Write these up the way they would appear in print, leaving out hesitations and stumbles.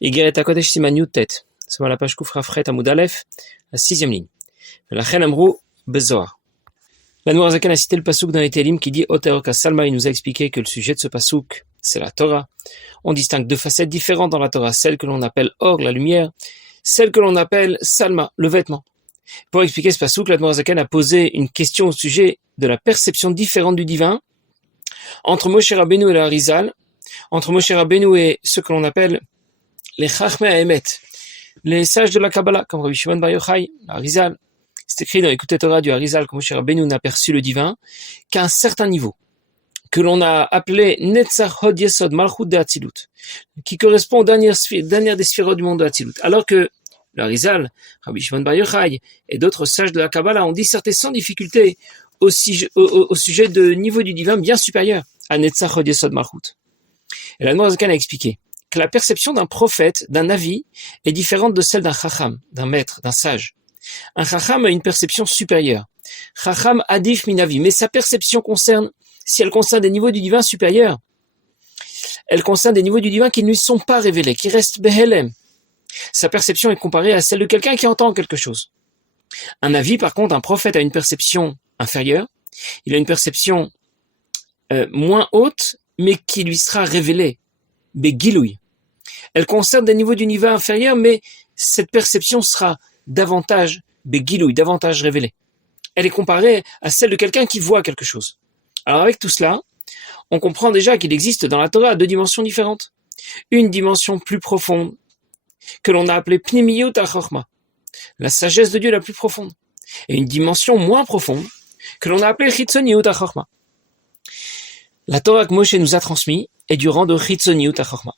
Igeret HaKodesh Siman Yutet. C'est la page Koufra Fret Amoud Aleph, la 6e ligne. La Chen Amrou Bezoar. La Nourazakan a cité le pasouk dans les Télim qui dit Oteoka Salma. Il nous a expliqué que le sujet de ce pasouk, c'est la Torah. On distingue deux facettes différentes dans la Torah, celle que l'on appelle Or, la lumière, celle que l'on appelle Salma, le vêtement. Pour expliquer ce pasouk, la Nourazakan a posé une question au sujet de la perception différente du divin entre Moshe Rabbeinu et le Harizal, entre Moshe Rabbeinu et ce que l'on appelle les Chachmei Haemet, les sages de la Kabbalah, comme Rabbi Shimon Bar Yochai, l'Harizal. C'est écrit dans l'Écoute Torah du Harizal que Moshe Rabbeinu n'a perçu le divin qu'à un certain niveau, que l'on a appelé Netzach Hod Yesod Malchut de Hatzilut, qui correspond aux dernières des sphérot du monde de Hatzilut. Alors que le Harizal, Rabbi Shimon Bar Yochai et d'autres sages de la Kabbalah ont disserté sans difficulté au sujet de niveau du divin bien supérieur à Netzach Hod Yesod Malchut. Et la Nourazakan a expliqué que la perception d'un prophète, d'un avi, est différente de celle d'un chacham, d'un maître, d'un sage. Un chacham a une perception supérieure. Chacham adif minavi, mais sa perception si elle concerne des niveaux du divin supérieurs, elle concerne des niveaux du divin qui ne lui sont pas révélés, qui restent behelem. Sa perception est comparée à celle de quelqu'un qui entend quelque chose. Un avi, par contre, un prophète a une perception inférieure, il a une perception moins haute, mais qui lui sera révélée. Begilouï. Elle concerne des niveaux du niveau inférieur, mais cette perception sera davantage begilouï, davantage révélée. Elle est comparée à celle de quelqu'un qui voit quelque chose. Alors avec tout cela, on comprend déjà qu'il existe dans la Torah deux dimensions différentes. Une dimension plus profonde, que l'on a appelée Pnimiyut HaChochma, la sagesse de Dieu la plus profonde. Et une dimension moins profonde, que l'on a appelée Chitzoniyut HaChochma. La Torah que Moshe nous a transmise est du rang de Chitzoniyut HaChochma,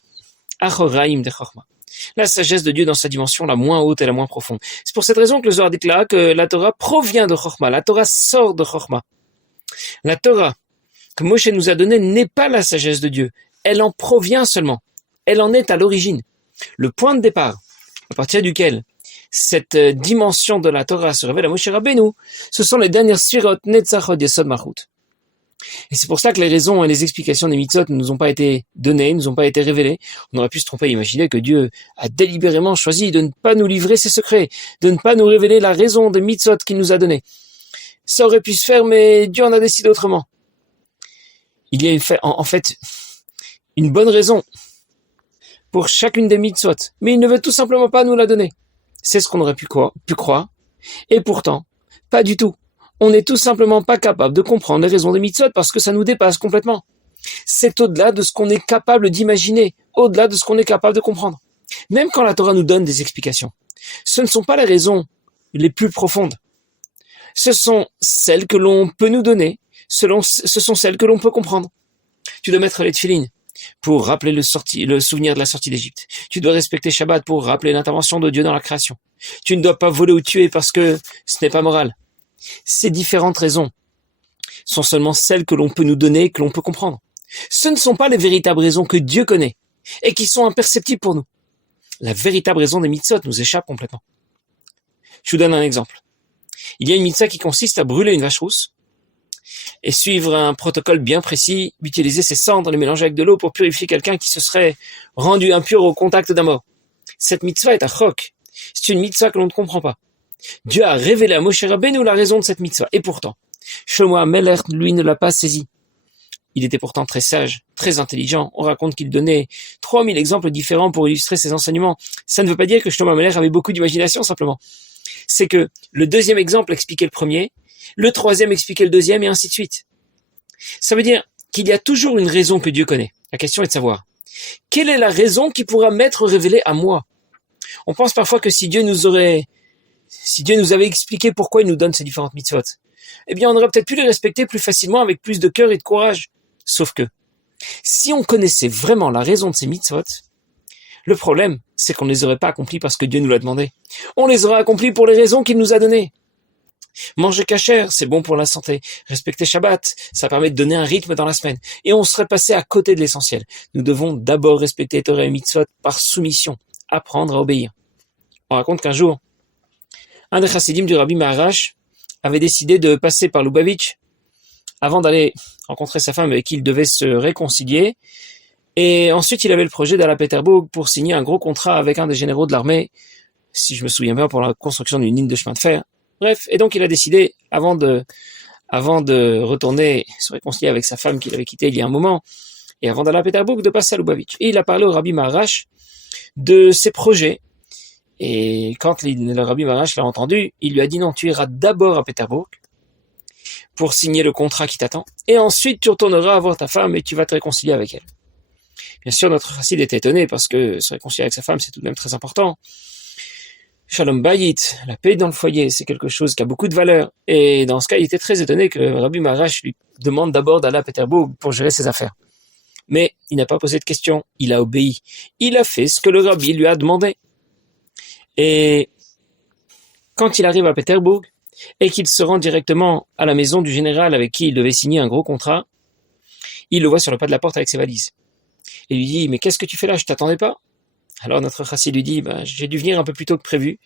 Achoraim de Chochma. La sagesse de Dieu dans sa dimension la moins haute et la moins profonde. C'est pour cette raison que le Zohar déclare que la Torah provient de Chochma, la Torah sort de Chochma. La Torah que Moshe nous a donnée n'est pas la sagesse de Dieu, elle en provient seulement, elle en est à l'origine. Le point de départ, à partir duquel cette dimension de la Torah se révèle à Moshe Rabbeinu, ce sont les dernières sphirot Netzach Hod Yesod Malchut. Et c'est pour ça que les raisons et les explications des mitzvot ne nous ont pas été données, ne nous ont pas été révélées. On aurait pu se tromper et imaginer que Dieu a délibérément choisi de ne pas nous livrer ses secrets, de ne pas nous révéler la raison des mitzvot qu'il nous a données. Ça aurait pu se faire, mais Dieu en a décidé autrement. Il y a en fait une bonne raison pour chacune des mitzvot, mais il ne veut tout simplement pas nous la donner. C'est ce qu'on aurait pu croire, et pourtant, pas du tout. On n'est tout simplement pas capable de comprendre les raisons des mitzvot parce que ça nous dépasse complètement. C'est au-delà de ce qu'on est capable d'imaginer, au-delà de ce qu'on est capable de comprendre. Même quand la Torah nous donne des explications, ce ne sont pas les raisons les plus profondes. Ce sont celles que l'on peut nous donner, ce sont celles que l'on peut comprendre. Tu dois mettre les tefilines pour rappeler le souvenir de la sortie d'Égypte. Tu dois respecter Shabbat pour rappeler l'intervention de Dieu dans la création. Tu ne dois pas voler ou tuer parce que ce n'est pas moral. Ces différentes raisons sont seulement celles que l'on peut nous donner, que l'on peut comprendre. Ce ne sont pas les véritables raisons que Dieu connaît et qui sont imperceptibles pour nous. La véritable raison des mitzvot nous échappe complètement. Je vous donne un exemple. Il y a une mitzvah qui consiste à brûler une vache rousse et suivre un protocole bien précis, utiliser ses cendres, les mélanger avec de l'eau pour purifier quelqu'un qui se serait rendu impur au contact d'un mort. Cette mitzvah est un chok. C'est une mitzvah que l'on ne comprend pas. Dieu a révélé à Moshe Rabbeinu la raison de cette mitzvah. Et pourtant, Shlomo HaMelech, lui, ne l'a pas saisi. Il était pourtant très sage, très intelligent. On raconte qu'il donnait 3000 exemples différents pour illustrer ses enseignements. Ça ne veut pas dire que Shlomo HaMelech avait beaucoup d'imagination, simplement. C'est que le deuxième exemple expliquait le premier, le troisième expliquait le deuxième, et ainsi de suite. Ça veut dire qu'il y a toujours une raison que Dieu connaît. La question est de savoir, quelle est la raison qui pourra m'être révélée à moi? On pense parfois que si Dieu nous avait expliqué pourquoi il nous donne ces différentes mitzvot, eh bien on aurait peut-être pu les respecter plus facilement avec plus de cœur et de courage. Sauf que, si on connaissait vraiment la raison de ces mitzvot, le problème, c'est qu'on ne les aurait pas accomplis parce que Dieu nous l'a demandé. On les aurait accomplis pour les raisons qu'il nous a données. Manger kasher, c'est bon pour la santé. Respecter Shabbat, ça permet de donner un rythme dans la semaine. Et on serait passé à côté de l'essentiel. Nous devons d'abord respecter Torah et mitzvot par soumission, apprendre à obéir. On raconte qu'un jour, un des chassidim du Rabbi Maharash avait décidé de passer par Lubavitch avant d'aller rencontrer sa femme avec qui il devait se réconcilier. Et ensuite, il avait le projet d'aller à Pétersbourg pour signer un gros contrat avec un des généraux de l'armée, si je me souviens bien, pour la construction d'une ligne de chemin de fer. Bref, et donc il a décidé, avant de retourner se réconcilier avec sa femme qu'il avait quittée il y a un moment, et avant d'aller à Pétersbourg, de passer à Lubavitch. Et il a parlé au Rabbi Maharash de ses projets. Et quand le Rabbi Maharash l'a entendu, il lui a dit non, tu iras d'abord à Pétersbourg pour signer le contrat qui t'attend, et ensuite tu retourneras voir ta femme et tu vas te réconcilier avec elle. Bien sûr, notre chassid était étonné parce que se réconcilier avec sa femme, c'est tout de même très important. Shalom Bayit, la paix dans le foyer, c'est quelque chose qui a beaucoup de valeur. Et dans ce cas, il était très étonné que Rabbi Maharash lui demande d'abord d'aller à Pétersbourg pour gérer ses affaires. Mais il n'a pas posé de questions, il a obéi. Il a fait ce que le Rabbi lui a demandé. Et quand il arrive à Pétersbourg et qu'il se rend directement à la maison du général avec qui il devait signer un gros contrat, il le voit sur le pas de la porte avec ses valises. Et lui dit, mais qu'est-ce que tu fais là? Je t'attendais pas. Alors notre chassid lui dit, j'ai dû venir un peu plus tôt que prévu.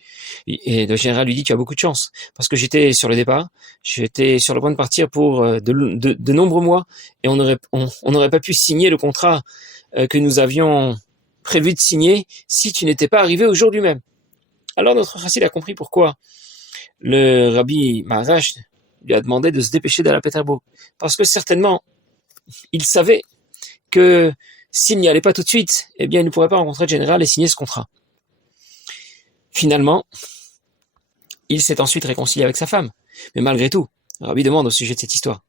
Et le général lui dit, tu as beaucoup de chance, parce que j'étais sur le départ, j'étais sur le point de partir pour de nombreux mois, et on n'aurait pas pu signer le contrat que nous avions prévu de signer si tu n'étais pas arrivé au jour du même. Alors notre chassid a compris pourquoi le Rabbi Maharash lui a demandé de se dépêcher d'aller à Pétersbourg, parce que certainement, il savait que s'il n'y allait pas tout de suite, eh bien, il ne pourrait pas rencontrer le général et signer ce contrat. Finalement, il s'est ensuite réconcilié avec sa femme. Mais malgré tout, le Rabbi demande au sujet de cette histoire.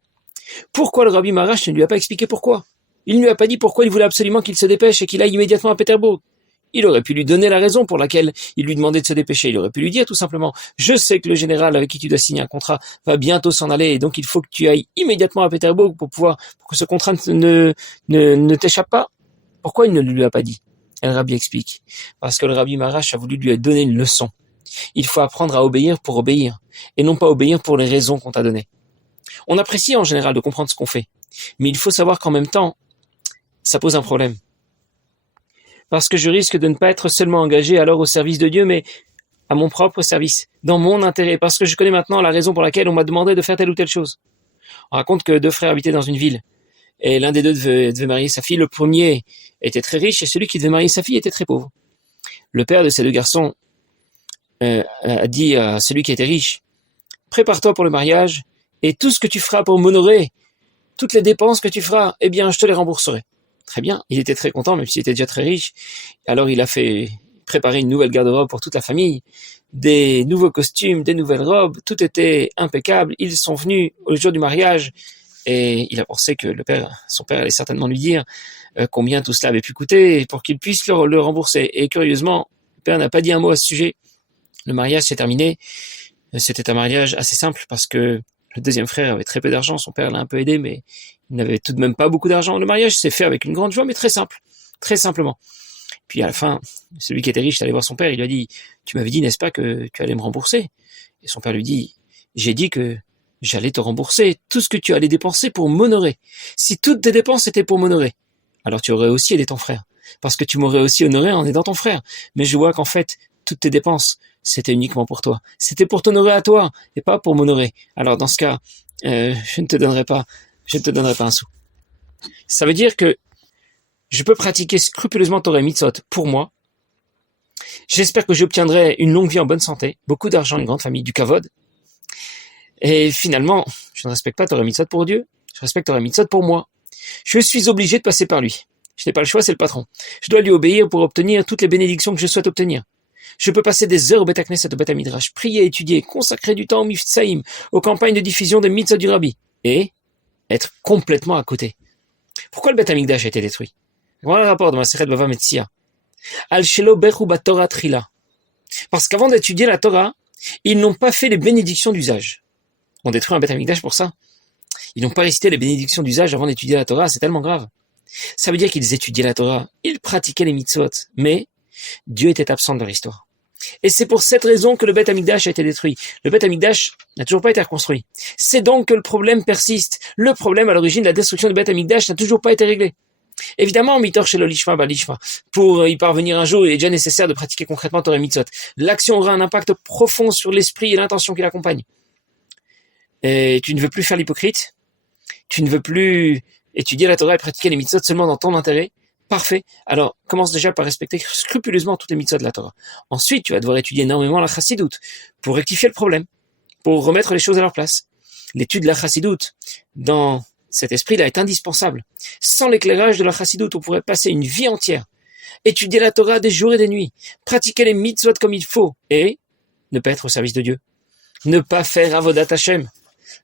Pourquoi le Rabbi Maharash ne lui a pas expliqué pourquoi? Il ne lui a pas dit pourquoi il voulait absolument qu'il se dépêche et qu'il aille immédiatement à Pétersbourg. Il aurait pu lui donner la raison pour laquelle il lui demandait de se dépêcher. Il aurait pu lui dire tout simplement, je sais que le général avec qui tu dois signer un contrat va bientôt s'en aller et donc il faut que tu ailles immédiatement à Pétersbourg pour que ce contrat ne t'échappe pas. Pourquoi il ne lui a pas dit? Et le Rabbi explique. Parce que le Rabbi Maharash a voulu lui donner une leçon. Il faut apprendre à obéir pour obéir et non pas obéir pour les raisons qu'on t'a données. On apprécie en général de comprendre ce qu'on fait, mais il faut savoir qu'en même temps, ça pose un problème. Parce que je risque de ne pas être seulement engagé alors au service de Dieu, mais à mon propre service, dans mon intérêt, parce que je connais maintenant la raison pour laquelle on m'a demandé de faire telle ou telle chose. On raconte que deux frères habitaient dans une ville, et l'un des deux devait marier sa fille. Le premier était très riche, et celui qui devait marier sa fille était très pauvre. Le père de ces deux garçons a dit à celui qui était riche, « Prépare-toi pour le mariage, et tout ce que tu feras pour m'honorer, toutes les dépenses que tu feras, eh bien, je te les rembourserai. » Très bien, il était très content, même s'il était déjà très riche. Alors il a fait préparer une nouvelle garde-robe pour toute la famille, des nouveaux costumes, des nouvelles robes, tout était impeccable. Ils sont venus au jour du mariage et il a pensé que son père allait certainement lui dire combien tout cela avait pu coûter pour qu'il puisse le rembourser. Et curieusement, le père n'a pas dit un mot à ce sujet. Le mariage s'est terminé. C'était un mariage assez simple parce que le deuxième frère avait très peu d'argent, son père l'a un peu aidé, mais il n'avait tout de même pas beaucoup d'argent. Le mariage s'est fait avec une grande joie, mais très simple, très simplement. Puis à la fin, celui qui était riche est allé voir son père, il lui a dit « Tu m'avais dit, n'est-ce pas, que tu allais me rembourser ?» Et son père lui dit « J'ai dit que j'allais te rembourser tout ce que tu allais dépenser pour m'honorer. Si toutes tes dépenses étaient pour m'honorer, alors tu aurais aussi aidé ton frère, parce que tu m'aurais aussi honoré en aidant ton frère. Mais je vois qu'en fait, toutes tes dépenses, c'était uniquement pour toi. C'était pour t'honorer à toi, et pas pour m'honorer. Alors dans ce cas, je ne te donnerai pas un sou. » Ça veut dire que je peux pratiquer scrupuleusement Torah et Mitzvot pour moi. J'espère que j'obtiendrai une longue vie en bonne santé, beaucoup d'argent, une grande famille, du kavod. Et finalement, je ne respecte pas Torah et Mitzvot pour Dieu, je respecte Torah et Mitzvot pour moi. Je suis obligé de passer par lui. Je n'ai pas le choix, c'est le patron. Je dois lui obéir pour obtenir toutes les bénédictions que je souhaite obtenir. Je peux passer des heures au Beth Knesset, au Beth Midrash, prier, étudier, consacrer du temps au Mifsaïm, aux campagnes de diffusion des Mitzvot du Rabbi, et être complètement à côté. Pourquoi le Beth Amikdash a été détruit? Voilà le rapport de Masechet Bava Metzia. Al Shelo Bechu Batorah Trila. Parce qu'avant d'étudier la Torah, ils n'ont pas fait les bénédictions d'usage. On détruit un Beth Amikdash pour ça. Ils n'ont pas récité les bénédictions d'usage avant d'étudier la Torah, c'est tellement grave. Ça veut dire qu'ils étudiaient la Torah, ils pratiquaient les mitzvot, mais Dieu était absent de leur histoire. Et c'est pour cette raison que le Beth Amikdash a été détruit. Le Beth Amikdash n'a toujours pas été reconstruit. C'est donc que le problème persiste. Le problème à l'origine de la destruction du Beth Amikdash n'a toujours pas été réglé. Évidemment, mitor shelo lishma balishma. Pour y parvenir un jour, il est déjà nécessaire de pratiquer concrètement Torah et Mitzvot. L'action aura un impact profond sur l'esprit et l'intention qui l'accompagne. Et tu ne veux plus faire l'hypocrite. Tu ne veux plus étudier la Torah et pratiquer les Mitzvot seulement dans ton intérêt. Parfait. Alors, commence déjà par respecter scrupuleusement toutes les mitzvot de la Torah. Ensuite, tu vas devoir étudier énormément la chassidoute pour rectifier le problème, pour remettre les choses à leur place. L'étude de la chassidoute dans cet esprit-là est indispensable. Sans l'éclairage de la chassidoute, on pourrait passer une vie entière, étudier la Torah des jours et des nuits, pratiquer les mitzvot comme il faut et ne pas être au service de Dieu. Ne pas faire avodat Hashem.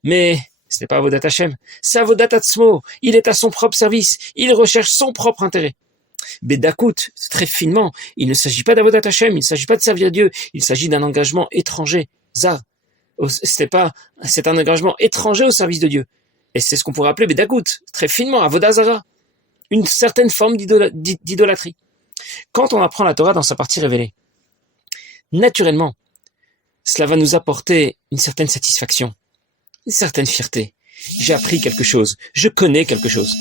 Mais ce n'est pas avodat Hashem, c'est avodat atzmo. Il est à son propre service, il recherche son propre intérêt. Bédakout, très finement, il ne s'agit pas d'avodat Hashem, il ne s'agit pas de servir Dieu, il s'agit d'un engagement étranger, zar. C'est un engagement étranger au service de Dieu. Et c'est ce qu'on pourrait appeler Bédakout, très finement, avodat zara. Une certaine forme d'idolâtrie. Quand on apprend la Torah dans sa partie révélée, naturellement, cela va nous apporter une certaine satisfaction, une certaine fierté. J'ai appris quelque chose, je connais quelque chose.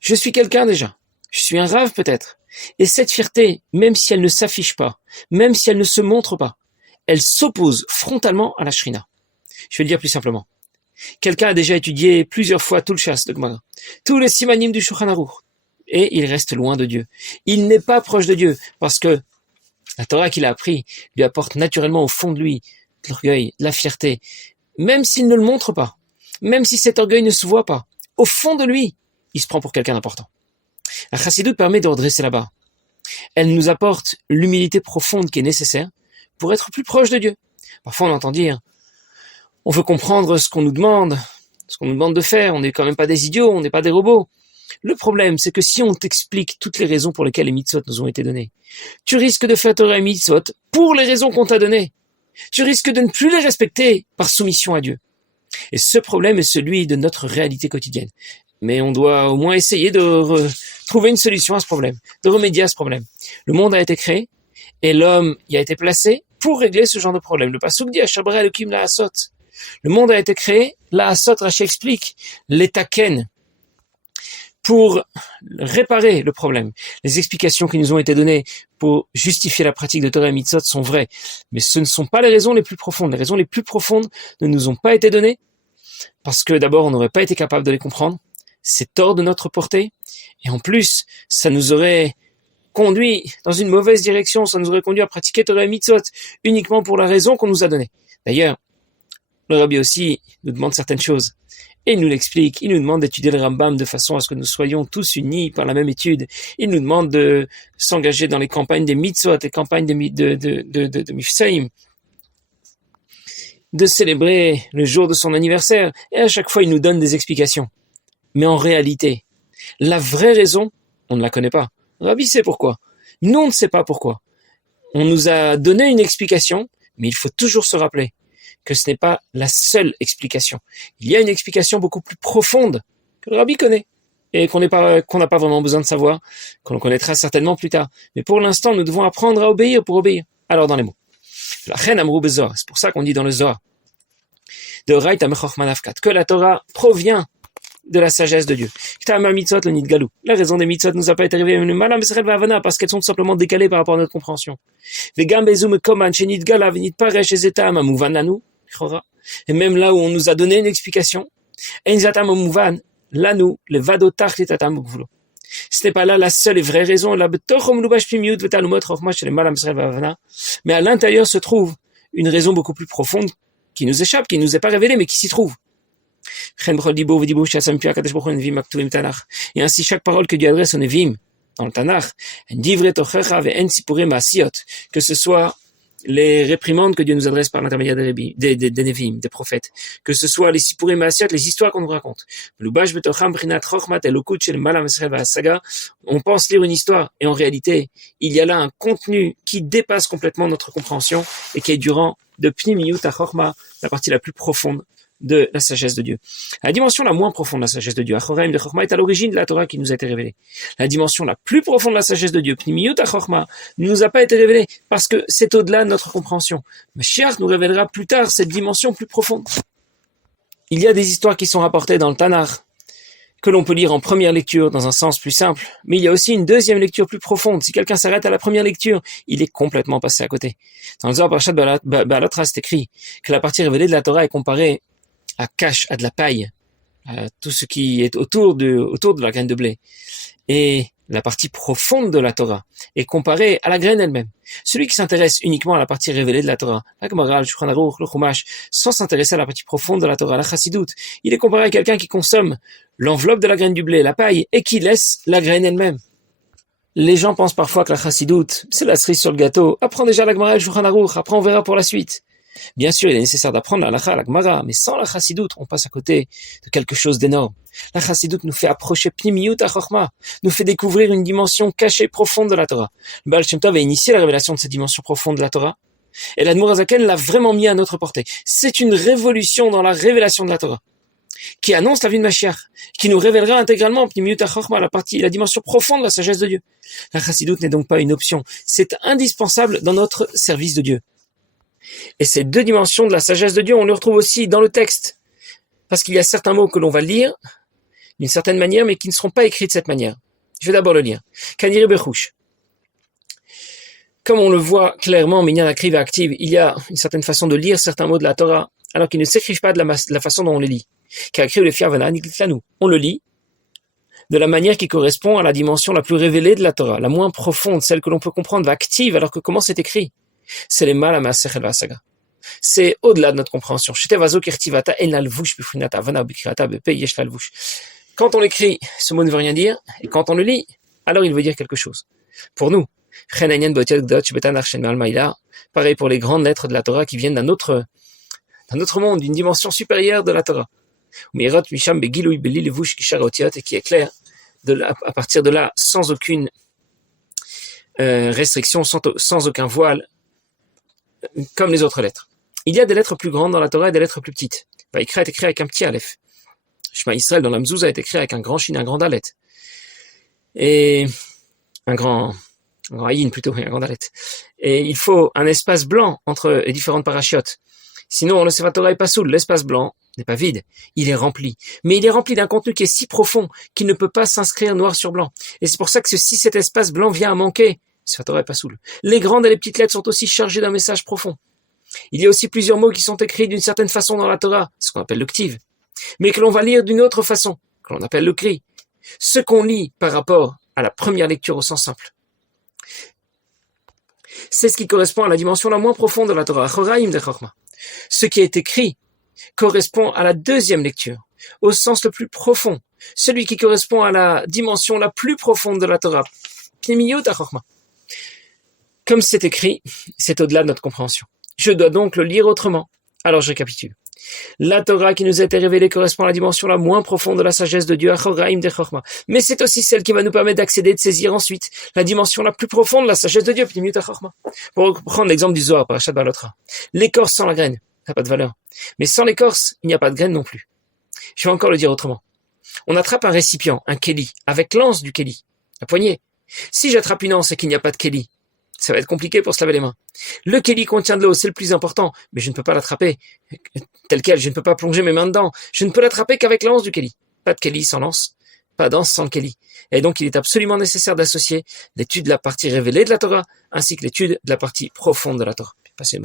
Je suis quelqu'un déjà, je suis un rave peut-être. Et cette fierté, même si elle ne s'affiche pas, même si elle ne se montre pas, elle s'oppose frontalement à la shrina. Je vais le dire plus simplement. Quelqu'un a déjà étudié plusieurs fois tout le chas de Gemara, tous les simanim du Shulchan Aruch, et il reste loin de Dieu. Il n'est pas proche de Dieu, parce que la Torah qu'il a appris lui apporte naturellement au fond de lui de l'orgueil, de la fierté, même s'il ne le montre pas, même si cet orgueil ne se voit pas, au fond de lui, il se prend pour quelqu'un d'important. La chassidoute permet de redresser la barre. Elle nous apporte l'humilité profonde qui est nécessaire pour être plus proche de Dieu. Parfois on entend dire, on veut comprendre ce qu'on nous demande de faire, on n'est quand même pas des idiots, on n'est pas des robots. Le problème, c'est que si on t'explique toutes les raisons pour lesquelles les mitzvot nous ont été données, tu risques de faire Torah et mitzvot pour les raisons qu'on t'a données. Tu risques de ne plus les respecter par soumission à Dieu. Et ce problème est celui de notre réalité quotidienne. Mais on doit au moins essayer de trouver une solution à ce problème, de remédier à ce problème. Le monde a été créé et l'homme y a été placé pour régler ce genre de problème. Le pasuk dit Ashabra Elokim la Asot. Le monde a été créé, la Asot, Rashi explique, l'étaken, pour réparer le problème. Les explications qui nous ont été données pour justifier la pratique de Torah et Mitzvot sont vraies, mais ce ne sont pas les raisons les plus profondes. Les raisons les plus profondes ne nous ont pas été données parce que d'abord on n'aurait pas été capable de les comprendre. C'est hors de notre portée et en plus ça nous aurait conduit dans une mauvaise direction, ça nous aurait conduit à pratiquer Torah et Mitzvot uniquement pour la raison qu'on nous a donnée. D'ailleurs, le Rabbi aussi nous demande certaines choses. Et il nous l'explique, il nous demande d'étudier le Rambam de façon à ce que nous soyons tous unis par la même étude. Il nous demande de s'engager dans les campagnes des mitzvot, les campagnes de Mifsaïm, de célébrer le jour de son anniversaire. Et à chaque fois, il nous donne des explications. Mais en réalité, la vraie raison, on ne la connaît pas. Rabbi sait pourquoi. Nous, on ne sait pas pourquoi. On nous a donné une explication, mais il faut toujours se rappeler que ce n'est pas la seule explication. Il y a une explication beaucoup plus profonde que le Rabbi connaît et qu'on n'a pas vraiment besoin de savoir, qu'on connaîtra certainement plus tard. Mais pour l'instant, nous devons apprendre à obéir pour obéir. Alors dans les mots. La Chen Amrou Bezor, c'est pour ça qu'on dit dans le Zohar de Rait Amechoch Manafkat que la Torah provient de la sagesse de Dieu. La raison des mitzvot nous a pas été révélée parce qu'elles sont tout simplement décalées par rapport à notre compréhension. Et même là où on nous a donné une explication, ce n'est pas là la seule et vraie raison. Mais à l'intérieur se trouve une raison beaucoup plus profonde qui nous échappe, qui ne nous est pas révélée, mais qui s'y trouve. Et ainsi chaque parole que Dieu adresse aux Nevi'im dans le Tanakh, que ce soit les réprimandes que Dieu nous adresse par l'intermédiaire des Nevi'im, des prophètes, que ce soit les Sipurim Maasiyot, les histoires qu'on nous raconte. On pense lire une histoire et en réalité, il y a là un contenu qui dépasse complètement notre compréhension et qui est durant de Pnimiyut HaChochma, la partie la plus profonde de la sagesse de Dieu. La dimension la moins profonde de la sagesse de Dieu, Achoraim de Chochma, est à l'origine de la Torah qui nous a été révélée. La dimension la plus profonde de la sagesse de Dieu, Pnimiyut HaChochma, ne nous a pas été révélée parce que c'est au-delà de notre compréhension. Mashiach nous révélera plus tard cette dimension plus profonde. Il y a des histoires qui sont rapportées dans le Tanakh, que l'on peut lire en première lecture dans un sens plus simple, mais il y a aussi une deuxième lecture plus profonde. Si quelqu'un s'arrête à la première lecture, il est complètement passé à côté. Dans le Zohar Parashat Ba'alotra, c'est écrit que la partie révélée de la Torah est comparée à cache, à de la paille, à tout ce qui est autour de la graine de blé. Et la partie profonde de la Torah, est comparé à la graine elle-même. Celui qui s'intéresse uniquement à la partie révélée de la Torah, la Gemara, le Shulchan Aruch, le Chumash, sans s'intéresser à la partie profonde de la Torah, la Chassidut, il est comparé à quelqu'un qui consomme l'enveloppe de la graine du blé, la paille, et qui laisse la graine elle-même. Les gens pensent parfois que la Chassidut, c'est la cerise sur le gâteau. Apprends déjà la Gemara, le Shulchan Aruch, après on verra pour la suite. Bien sûr, il est nécessaire d'apprendre la halakha, la Gemara, mais sans la Chassidut, on passe à côté de quelque chose d'énorme. La Chassidut nous fait approcher Pnimiyut HaChochma, nous fait découvrir une dimension cachée profonde de la Torah. Le Baal Shem Tov a initié la révélation de cette dimension profonde de la Torah, et l'Admour HaZaken l'a vraiment mis à notre portée. C'est une révolution dans la révélation de la Torah, qui annonce la vie de Mashiach, qui nous révélera intégralement Pnimiyut HaChochma, la dimension profonde de la sagesse de Dieu. La Chassidut n'est donc pas une option, c'est indispensable dans notre service de Dieu. Et ces deux dimensions de la sagesse de Dieu, on les retrouve aussi dans le texte. Parce qu'il y a certains mots que l'on va lire d'une certaine manière, mais qui ne seront pas écrits de cette manière. Je vais d'abord le lire. Kanire Bechouch. Comme on le voit clairement, Minyan Akriv et Active, il y a une certaine façon de lire certains mots de la Torah, alors qu'ils ne s'écrivent pas de la façon dont on les lit. On le lit de la manière qui correspond à la dimension la plus révélée de la Torah, la moins profonde, celle que l'on peut comprendre, Active, alors que comment c'est écrit? C'est les mal à Maasech el Saga. C'est au-delà de notre compréhension. Quand on l'écrit, ce mot ne veut rien dire, et quand on le lit, alors il veut dire quelque chose. Pour nous, pareil pour les grandes lettres de la Torah qui viennent d'un autre monde, d'une dimension supérieure de la Torah. Et qui est clair, à partir de là, sans aucune restriction, sans aucun voile, comme les autres lettres. Il y a des lettres plus grandes dans la Torah et des lettres plus petites. Vaïkra est écrit avec un petit aleph. Shema Israël dans la Mezouza est écrit avec un grand shin, un grand dalet. Et un grand ayin plutôt, un grand dalet. Et il faut un espace blanc entre les différentes parachiotes. Sinon, le Sefer Torah est pas soul. L'espace blanc n'est pas vide, il est rempli. Mais il est rempli d'un contenu qui est si profond qu'il ne peut pas s'inscrire noir sur blanc. Et c'est pour ça que si cet espace blanc vient à manquer, Sefer Torah est pas soul. Les grandes et les petites lettres sont aussi chargées d'un message profond. Il y a aussi plusieurs mots qui sont écrits d'une certaine façon dans la Torah, ce qu'on appelle le ktiv, mais que l'on va lire d'une autre façon, que l'on appelle le kri. Ce qu'on lit par rapport à la première lecture au sens simple, c'est ce qui correspond à la dimension la moins profonde de la Torah. Ce qui est écrit correspond à la deuxième lecture, au sens le plus profond, celui qui correspond à la dimension la plus profonde de la Torah. Comme c'est écrit, c'est au-delà de notre compréhension. Je dois donc le lire autrement. Alors je récapitule. La Torah qui nous a été révélée correspond à la dimension la moins profonde de la sagesse de Dieu, mais c'est aussi celle qui va nous permettre d'accéder et de saisir ensuite la dimension la plus profonde de la sagesse de Dieu. Pour prendre l'exemple du Zohar, Parashat Balotra. L'écorce sans la graine n'a pas de valeur. Mais sans l'écorce, il n'y a pas de graine non plus. Je vais encore le dire autrement. On attrape un récipient, un keli, avec l'anse du keli, la poignée. Si j'attrape une anse et qu'il n'y a pas de keli, ça va être compliqué pour se laver les mains. Le keli contient de l'eau, c'est le plus important, mais je ne peux pas l'attraper tel quel, je ne peux pas plonger mes mains dedans. Je ne peux l'attraper qu'avec l'anse du keli. Pas de keli sans l'anse, pas d'anse sans le keli. Et donc il est absolument nécessaire d'associer l'étude de la partie révélée de la Torah, ainsi que l'étude de la partie profonde de la Torah. Passez une bonne journée.